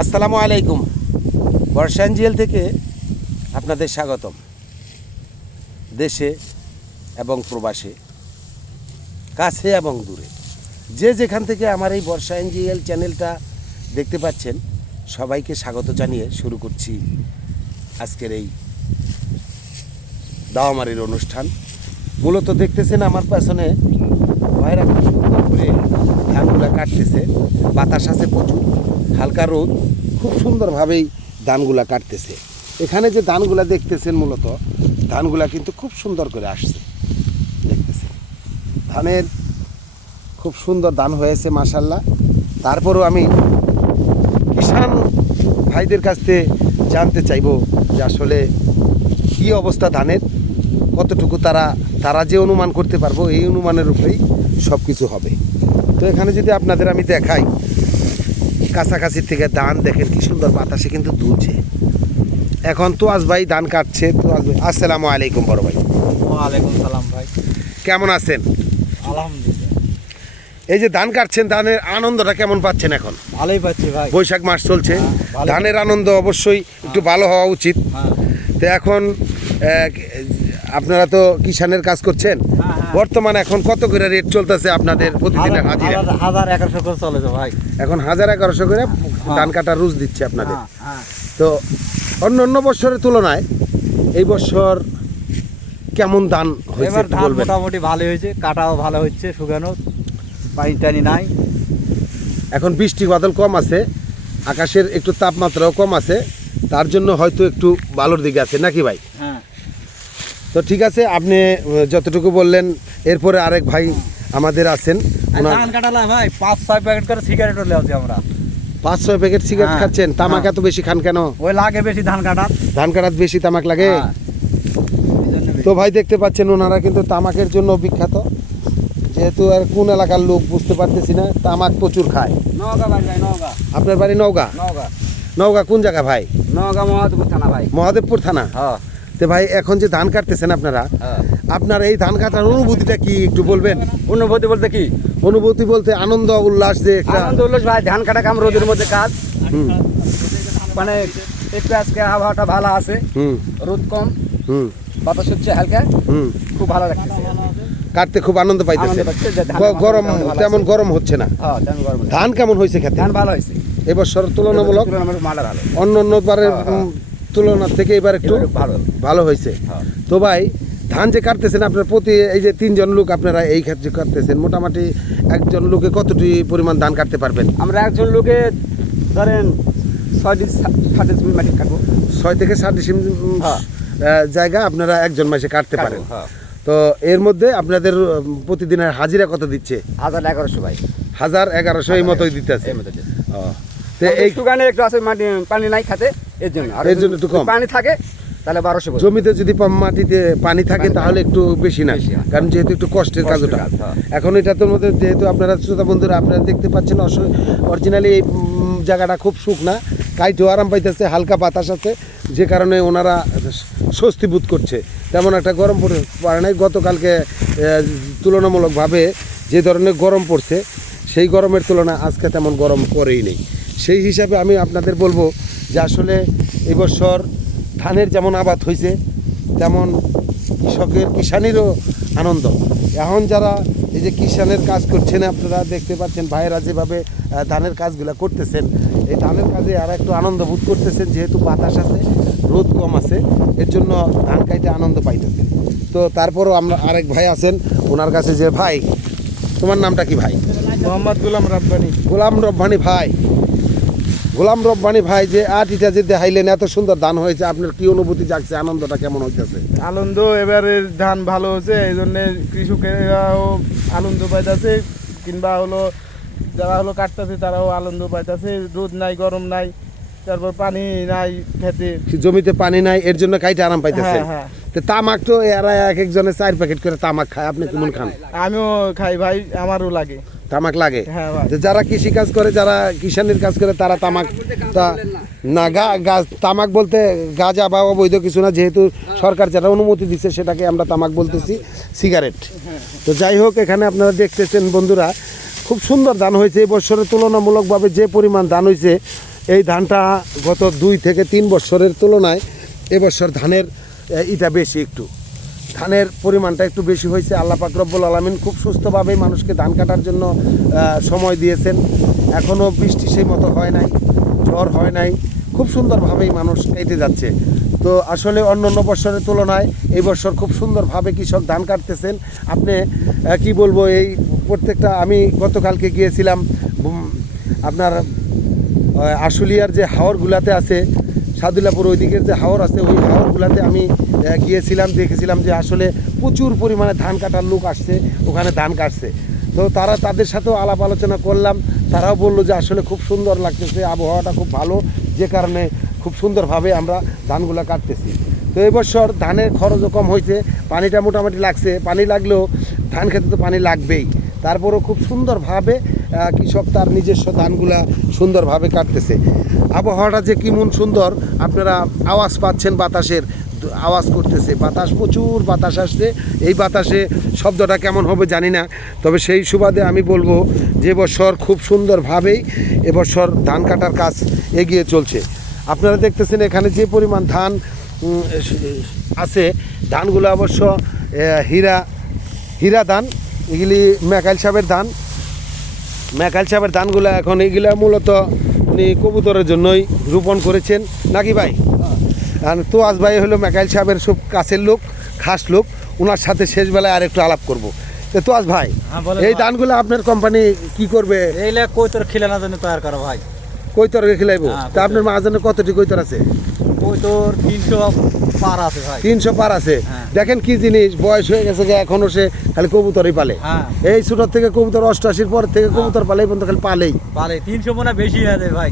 আসসালামু আলাইকুম। বর্ষাঞ্জিএল থেকে আপনাদের স্বাগতম। দেশে এবং প্রবাসে, কাছে এবং দূরে, যে যেখান থেকে আমার এই বর্ষাঞ্জিএল চ্যানেলটা দেখতে পাচ্ছেন, সবাইকে স্বাগত জানিয়ে শুরু করছি আজকের এই দাওয়ামারির অনুষ্ঠান। মূলত দেখতেছেন আমার পেছনে ভাইরা খুব সুন্দর করে ধানগুলো কাটতেছে। বাতাস আছে প্রচুর, হালকা রোদ, খুব সুন্দরভাবেই ধানগুলা কাটতেছে। এখানে যে ধানগুলা দেখতেছেন, মূলত ধানগুলা কিন্তু খুব সুন্দর করে আসছে। দেখতেছেন ধানের খুব সুন্দর ধান হয়েছে মাশাল্লাহ। তারপরও আমি কিষান ভাইদের কাছ থেকে জানতে চাইব যে আসলে কী অবস্থা ধানের, কতটুকু তারা যে অনুমান করতে পারবো, এই অনুমানের উপরেই সব কিছু হবে। তো এখানে যদি আপনাদের আমি দেখাই, কাছাকাছি থেকে ধান দেখেন কি সুন্দর বাতাসে কিন্তু দুলছে। এখন তোয়াজ ভাই ধান কাটছে। তোয়াজ ভাই, আসসালামু আলাইকুম বড় ভাই। ওয়ালাইকুম সালাম ভাই। কেমন আছেন? আলহামদুলিল্লাহ। এই যে ধান কাটছেন, ধানের আনন্দটা কেমন পাচ্ছেন? এখন ভালোই পাচ্ছি ভাই। বৈশাখ মাস চলছে, ভালো। ধানের আনন্দ অবশ্যই একটু ভালো হওয়া উচিত। তো এখন আপনারা তো কিষানের কাজ করছেন, বর্তমানে এখন কত করে রেট চলতেছে আপনাদের প্রতিদিনের হাজিরা? 1100 করে চলে তো ভাই। এখন 1100 করে ধান কাটার রুজ দিচ্ছে আপনাদের। তো অন্য বছরের তুলনায় এই বছর কেমন ধান হয়েছে এবার একটু ধান বলবেন? মোটামুটি ভালো হয়েছে, কাটাও ভালো হচ্ছে, শুকানো পানি টানি নাই। এখন বৃষ্টি বাদল কম আছে, আকাশের একটু তাপমাত্রাও কম আছে, তার জন্য হয়তো একটু ভালোর দিকে আছে নাকি ভাই? হ্যাঁ। তো ঠিক আছে, আপনি যতটুকু বললেন। এরপরে আরেক ভাই আমাদের আছেন, ধান কাটালা ভাই 5-6 প্যাকেট করে সিগারেটও লেওছি আমরা। 5-6 প্যাকেট সিগারেট হ্যাঁ, খাচ্ছেন? তামাক হ্যাঁ। এত বেশি খান কেন? ওই লাগে বেশি ধান কাটার। ধান কাটাত বেশি তামাক লাগে। হ্যাঁ, এই জন্য বেশি। তো ভাই দেখতে পাচ্ছেন, ওনারা কিন্তু তামাকের জন্য বিখ্যাত। যেহেতু আর কোন এলাকার লোক বুঝতে পারতেছি না, তামাক প্রচুর খায়। নওগাঁ বাড়ি ভাই, নওগাঁ। আপনার বাড়ি নওগাঁ? নওগাঁ। নওগাঁ কোন জায়গা ভাই? নওগাঁ মহাদেবপুর থানা ভাই। মহাদেবপুর থানা। হ্যাঁ। তো ভাই এখন যে ধান কাটতেছেন আপনারা, হ্যাঁ। আপনার এই ধান কাটার অনুভূতিটা কি একটু বলবেন? অনুভূতি বলতে কি? অনুভূতি বলতে আনন্দ উল্লাস, যে একটা আনন্দ উল্লাস ভাই। ধান কাটা কাম রোদের মধ্যে কাজ, হুম মানে একটু আজকে আবহাওয়াটা ভালো আছে, হুম রোদ কম, হুম বাতাস হচ্ছে হালকা, হুম খুব ভালো লাগতেছে। কাটতে খুব আনন্দ পাইতেছে। আনন্দ পাচ্ছি যে ধান গরম মোটামুটি ভালো তেমন আছে। গরম হচ্ছে না। হ্যাঁ, ধান গরম হচ্ছে। ধান কেমন হয়েছে খেতে? ধান ভালো হয়েছে, এবছর তুলনামূলক তুলনামূলক মালটা ভালো। অন্য বারের তুলনার থেকে এবার একটু এবার ভালো। ভালো হয়েছে। হ্যাঁ। তো ভাই ধান যে কাটতেছেন আপনার, প্রতি এই যে 3 জন লোক আপনারা এই ক্ষেত্রে কাটতেছেন, মোটামুটি একজন লোকে কতটি পরিমাণ ধান কাটতে পারবেন? আমরা একজন লোকে ধরেন 6-7 মাটি কাটবো। 6 থেকে 7 ডিসিম হ্যাঁ। জায়গা আপনারা একজন মাসে কাটতে পারেন। হ্যাঁ। তো এর মধ্যে আপনাদের প্রতিদিনের হাজিরা কত দিচ্ছে? 1100 ভাই। 1100 এই মতোই দিতেছে। এই মতো দিচ্ছে। তো এই সুগানে একটু আছে, মাটি পানি নাই খাতে, এর জন্য। আর এর জন্য একটু কম। পানি থাকে তাহলে 1200 করে। জমিতে যদি মাটিতে পানি থাকে পানি তাহলে একটু বেশি না, বেশি, হ্যাঁ। কারণ যেহেতু একটু কষ্টের কাজ ওটা। কাজ, হ্যাঁ। এখন এটার মধ্যে যেহেতু আপনারা শ্রোতা বন্ধুরা আপনারা দেখতে পাচ্ছেন, অরিজিনালি এই জায়গাটা খুব শুকনা, কাইটেও আরাম পাইতেছে, হালকা বাতাস আছে, যে কারণে ওনারা স্বস্তি বোধ করছে। তেমন একটা গরম পড়ে নাই। গতকালকে তুলনামূলকভাবে যে ধরনের গরম পড়ছে, সেই গরমের তুলনায় আজকে তেমন গরম পড়েই নেই। সেই হিসাবে আমি আপনাদের বলবো যে আসলে এবছর ধানের যেমন আবাদ হয়েছে, তেমন কিষানেরও আনন্দ। এখন যারা এই যে কিষানের কাজ করছেন, আপনারা দেখতে পাচ্ছেন ভাইয়েরা যেভাবে ধানের কাজগুলো করতেছেন, এই ধানের কাজে আর একটু আনন্দ বোধ করতেছেন, যেহেতু বাতাস আছে, রোদ কম আছে, এর জন্য ধান কাইতে আনন্দ পাইতেছেন। তো তারপরও আমরা আরেক ভাই আছেন, ওনার কাছে যে ভাই, তোমার নামটা কি ভাই? মোহাম্মদ গোলাম রাব্বানি। গোলাম রব্বানি ভাই। গোলাম রব্বানি ভাই, যে আটিটা যে দেখাইলেন, এত সুন্দর ধান হয়েছে, আপনার কি অনুভূতি জাগছে? আনন্দটা কেমন হইতেছে? আনন্দ, এবারের ধান ভালো হচ্ছে, এই জন্য কৃষকেরাও আনন্দ পাইতেছে, কিংবা হলো যারা হলো কাটতেছে তারাও আনন্দ পাইতেছে। রোদ নাই, গরম নাই, তারপর পানি নাই খেতে, জমিতে পানি নাই, এর জন্য কাইতে আরাম পাইতেছে। হ্যাঁ, হ্যাঁ। তো তামাক তো এরা এক একজনের 4 প্যাকেট করে তামাক খায়, আপনি কেমন খান? আমিও খাই ভাই, আমারও লাগে। তামাক লাগে? হ্যাঁ ভাই। তো যারা কৃষি কাজ করে, যারা কিষানের কাজ করে, তারা তামাক না, তামাক বলতে গাঁজা বা অবৈধ কিছু না, যেহেতু সরকার যেটা অনুমতি দিচ্ছে সেটাকে আমরা তামাক বলতেছি, সিগারেট। তো যাই হোক, এখানে আপনারা দেখতেছেন বন্ধুরা, খুব সুন্দর ধান হয়েছে। এই বছরের তুলনামূলকভাবে যে পরিমাণ ধান হয়েছে, এই ধানটা গত 2 থেকে 3 বছরের তুলনায় এবছর ধানের এটা বেশি একটু ধানের পরিমাণটা একটু বেশি হয়েছে। আল্লাহ পাক রব্বুল আলামিন খুব সুস্থভাবেই মানুষকে ধান কাটার জন্য সময় দিয়েছেন। এখনও বৃষ্টি সেই মতো হয় নাই, ঝড় হয় নাই, খুব সুন্দরভাবেই মানুষ কেটে যাচ্ছে। তো আসলে অন্য বছরের তুলনায় এই বছর খুব সুন্দরভাবে কৃষক ধান কাটতেছেন। আপনি কি বলবো, এই প্রত্যেকটা আমি গতকালকে গিয়েছিলাম আপনার আশুলিয়ার যে হাওরগুলাতে আছে, সাদুল্লাপুর ওই দিকের যে হাওর আছে, ওই হাওরগুলাতে আমি গিয়েছিলাম, দেখেছিলাম যে আসলে প্রচুর পরিমাণে ধান কাটার লোক আসছে, ওখানে ধান কাটছে। তো তাদের সাথেও আলাপ আলোচনা করলাম, তারাও বললো যে আসলে খুব সুন্দর লাগতেছে, আবহাওয়াটা খুব ভালো, যে কারণে খুব সুন্দরভাবে আমরা ধানগুলো কাটতেছি। তো এই বছর ধানের খরচও কম হয়েছে, পানিটা মোটামুটি লাগছে, পানি লাগলেও ধান খেতে তো পানি লাগবেই, তারপরেও খুব সুন্দরভাবে কৃষক তার নিজস্ব ধানগুলা সুন্দরভাবে কাটতেছে। আবহাওয়াটা যে কেমন সুন্দর, আপনারা আওয়াজ পাচ্ছেন, বাতাসের আওয়াজ করতেছে, বাতাস প্রচুর বাতাস আসছে। এই বাতাসে শব্দটা কেমন হবে জানি না, তবে সেই সুবাদে আমি বলবো যে বছর খুব সুন্দরভাবেই এবছর ধান কাটার কাজ এগিয়ে চলছে। আপনারা দেখতেছেন এখানে যে পরিমাণ ধান আছে, ধানগুলো অবশ্য হীরা ধান, এগুলি মেকাইল সাহেবের ধান। মেকাইল সাহেবের ধানগুলো এখন এগুলো মূলত উনি কবুতরের জন্যই রোপণ করেছেন, নাকি ভাই? আর তোয়াজ ভাই হলো মেকাইল সাহেবের সব কাছের লোক, খাস লোক, ওনার সাথে শেষবেলায় আর একটু আলাপ করবো। তো তোয়াজ ভাই, এই ধানগুলো আপনার কোম্পানি কি করবে? এইলে কৈতর খিলানোর জন্য তৈরি করো ভাই। কৈতরকে খিলাইবো? তা আপনার মাঝখানে কতটি কৈতর আছে? কৈতর 300 পার আছে ভাই। 300 পার আছে। হ্যাঁ। দেখেন কি জিনিস, বয়স হয়ে গেছে, এখনো সে খালি কবুতরই পালে। হ্যাঁ। এই ছোট থেকে কবুতর 88 পর থেকে কবুতর পালে, পর্যন্ত খালি পালেই পালে 300 মনে বেশি হয়ে যায় ভাই,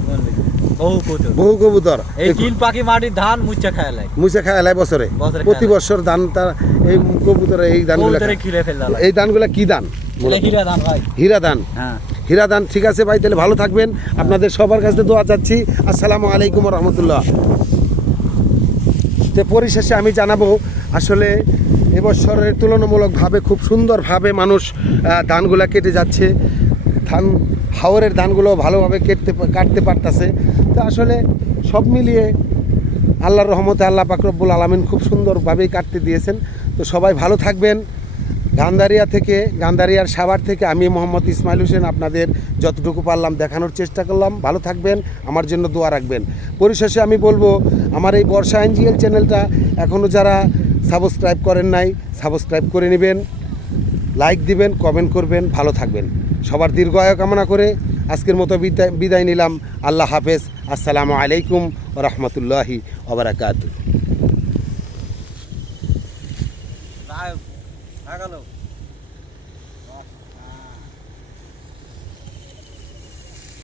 বহু কৈতর। বহু কবুতর এই 3 পাখি মাটির ধান মুচ্ছা খায় লাই, মুছে খায় বছরে, বছরে প্রতি খায়। বছর ধান তার এই কবুতরে এই ধানগুলো কবুতরে খিলে ফেললা লাই। এই ধানগুলো কি ধান? এটা হীরা ধান ভাই। হীরা ধান। হ্যাঁ। হীরা ধান, ঠিক আছে ভাই, তাহলে ভালো থাকবেন। আপনাদের সবার কাছে দোয়া চাচ্ছি। আসসালামু আলাইকুম রহমতুল্লাহ। তো পরিশেষে আমি জানাবো, আসলে এবছরের তুলনামূলকভাবে খুব সুন্দরভাবে মানুষ ধানগুলা কেটে যাচ্ছে। হাওরের ধানগুলো ভালোভাবে কাটতে পারতেছে। তো আসলে সব মিলিয়ে আল্লাহর রহমতে আল্লাহ পাক রব্বুল আলামিন খুব সুন্দরভাবেই কাটতে দিয়েছেন। তো সবাই ভালো থাকবেন। গান্ধারিয়ার সাভার থেকে আমি মোহাম্মদ ইসমাইল হোসেন আপনাদের যতটুকু পারলাম দেখানোর চেষ্টা করলাম। ভালো থাকবেন, আমার জন্য দোয়া রাখবেন। পরিশেষে আমি বলবো, আমার এই বর্ষা এনজিএল চ্যানেলটা এখনও যারা সাবস্ক্রাইব করেন নাই, সাবস্ক্রাইব করে নেবেন, লাইক দিবেন, কমেন্ট করবেন। ভালো থাকবেন। সবার দীর্ঘায়ু কামনা করে আজকের মতো বিদায় নিলাম। আল্লাহ হাফেজ। আসসালামু আলাইকুম ওয়া রাহমাতুল্লাহি ওয়া বারাকাতুহু।